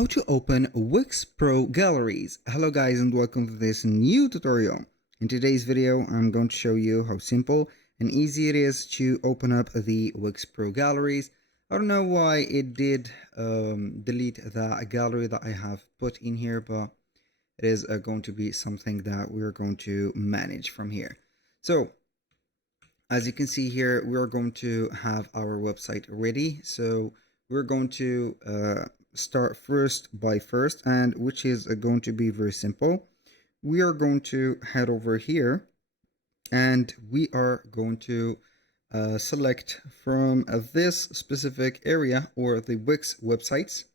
How to open Wix Pro Galleries. Hello guys and welcome to this new tutorial. In today's video I'm going to show you how simple and easy it is to open up the Wix Pro Galleries. I don't know why it did delete the gallery that I have put in here, but it is going to be something that we're going to manage from here. So as you can see here, we're going to have our website ready. So we're going to start first, and which is going to be very simple. We are going to head over here and we are going to select from this specific area or the Wix websites.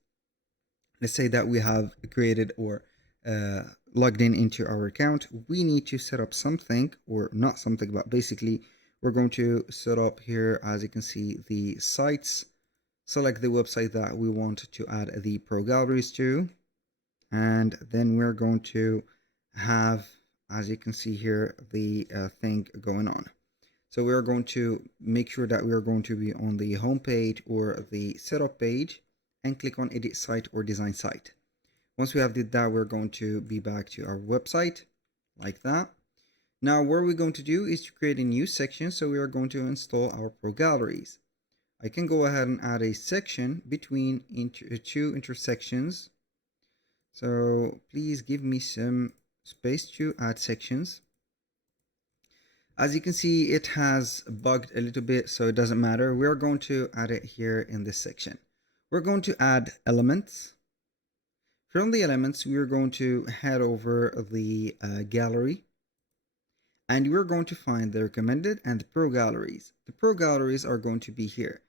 Let's say that we have created or logged in into our account. We need to set up something, or not something, but basically we're going to set up here, as you can see, the sites. Select the website that we want to add the Pro Galleries to, and then we're going to have, as you can see here, the thing going on. So we're going to make sure that we're going to be on the home page or the setup page and click on edit site or design site. Once we have did that, we're going to be back to our website like that. Now what we're going to do is to create a new section. So we are going to install our Pro Galleries. I can go ahead and add a section between two intersections. So please give me some space to add sections. As you can see, it has bugged a little bit, so it doesn't matter. We're going to add it here in this section. We're going to add elements. From the elements, we are going to head over the gallery. And we're going to find the recommended and the Pro Galleries. The Pro Galleries are going to be here.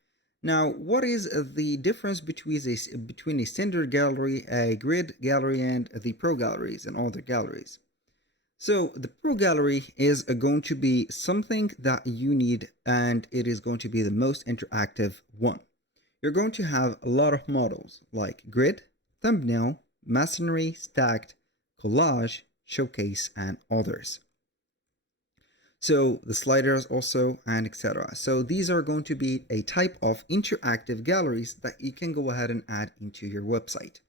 Now, what is the difference between a standard gallery, a grid gallery, and the Pro Galleries and other galleries? So the Pro Gallery is going to be something that you need, and it is going to be the most interactive one. You're going to have a lot of models like grid, thumbnail, masonry, stacked, collage, showcase, and others. So the sliders also, and etc. So these are going to be a type of interactive galleries that you can go ahead and add into your website.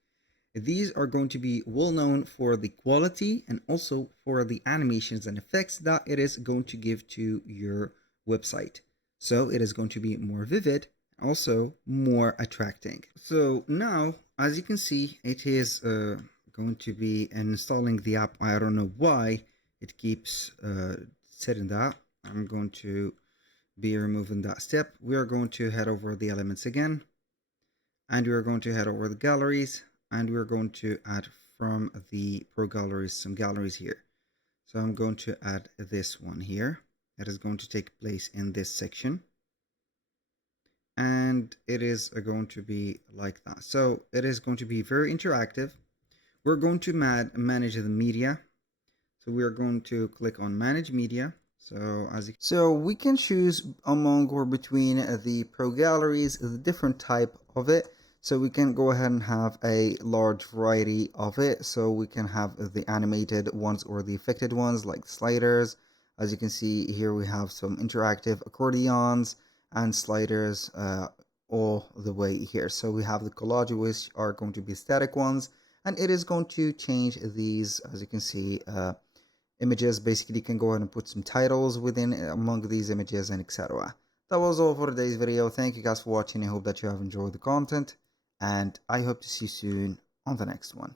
These are going to be well known for the quality and also for the animations and effects that it is going to give to your website. So it is going to be more vivid, also more attracting. So now, as you can see, it is going to be installing the app. I don't know why it keeps setting that. I'm going to be removing that step. We are going to head over the elements again, and we are going to head over the galleries, and we're going to add from the Pro Galleries some galleries here. So I'm going to add this one here. It is going to take place in this section, and it is going to be like that. So it is going to be very interactive. We're going to manage the media. So we are going to click on manage media. So we can choose among or between the Pro Galleries, the different type of it. So we can go ahead and have a large variety of it. So we can have the animated ones or the affected ones like sliders. As you can see here, we have some interactive accordions and sliders all the way here. So we have the collage, which are going to be static ones, and it is going to change these, as you can see, images. Basically, you can go ahead and put some titles within among these images and etc. That was all for today's video. Thank you guys for watching. I hope that you have enjoyed the content, and I hope to see you soon on the next one.